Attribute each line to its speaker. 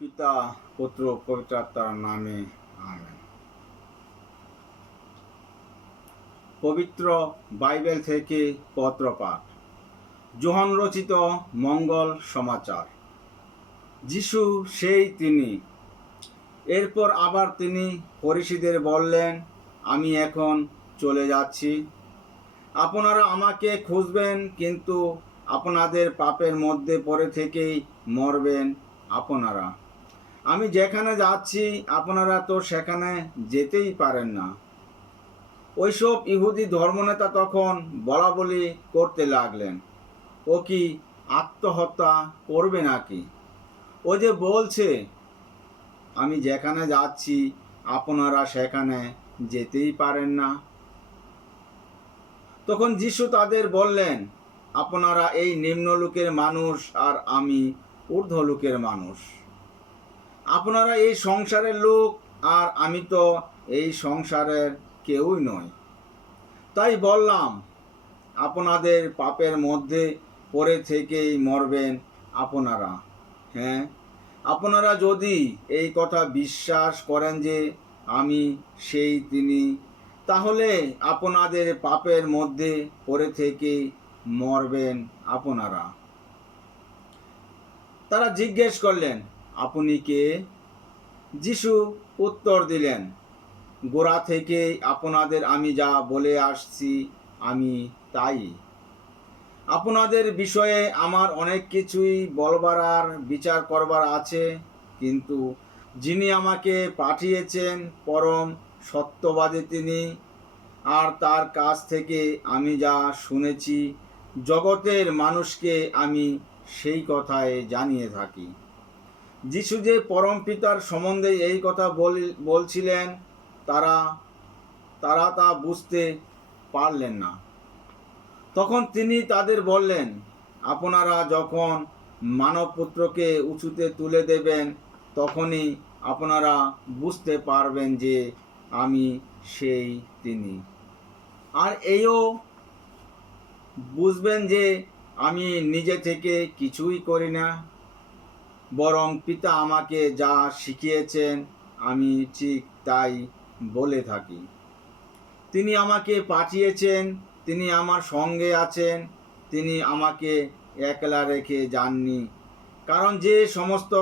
Speaker 1: পিতা, পুত্র পবিত্র আত্মার নামে আমেন। পবিত্র বাইবেল থেকে পত্রপাঠ। যোহান রচিত মঙ্গল সমাচার। যিশু, সেই তিনি। এরপর আবার তিনি পরিষিদের বললেন, আমি এখন চলে যাচ্ছি। আপনারা আমাকে খুঁজবেন, কিন্তু আপনাদের পাপের মধ্যে পড়ে থেকেই মরবেন আপনারা। আমি যেখানে যাচ্ছি, আপনারা তো সেখানে যেতেই পারেন না। ওইসব ইহুদি ধর্মনেতা তখন বলা বলি করতে লাগলেন। ও কি আত্মহত্যা করবে নাকি? ও যে বলছে, আমি যেখানে যাচ্ছি, আপনারা সেখানে যেতেই পারেন না। তখন যিশু তাদের বললেন, আপনারা এই নিম্নলোকের মানুষ আর আমি ঊর্ধ্বলোকের মানুষ। আপনারা এই সংসারের লোক, আর আমি তো এই সংসারের কেউই নই। তাই বললাম, আপনাদের পাপের মধ্যে পড়ে থেকেই মরবেন আপনারা। হ্যাঁ? আপনারা যদি এই কথা বিশ্বাস করেন যে আমি সেই তিনি, তাহলে আপনাদের পাপের মধ্যে পড়ে থেকে মরবেন আপনারা। তারা জিজ্ঞেস করলেন আপনি কে যিশু উত্তর দিলেন, গোড়া থেকে আপনাদের আমি যা বলে আসছি আমি তাই। আপনাদের বিষয়ে আমার অনেক কিছুই বলবার আর বিচার করবার আছে, কিন্তু যিনি আমাকে পাঠিয়েছেন পরম সত্যবাদী তিনি, আর তার কাছ থেকে আমি যা শুনেছি, জগতের মানুষকে আমি সেই কথায় জানিয়ে থাকি। যিশু যে পরম পিতার সম্বন্ধে এই কথা বল- বলছিলেন, তারা তারা তা বুঝতে পারলেন না। তখন তিনি তাদের বললেন, আপনারা যখন মানবপুত্রকে উঁচুতে তুলে দেবেন, তখনই আপনারা বুঝতে পারবেন যে আমি সেই তিনি। আর এইও বুঝবেন যে আমি নিজে থেকে কিছুই করি না। বরং পিতা আমাকে যা শিখিয়েছেন, আমি ঠিক তাই বলে থাকি। তিনি আমাকে পাঠিয়েছেন, তিনি আমার সঙ্গে আছেন, তিনি আমাকে একলা রেখে যাননি। কারণ যে সমস্ত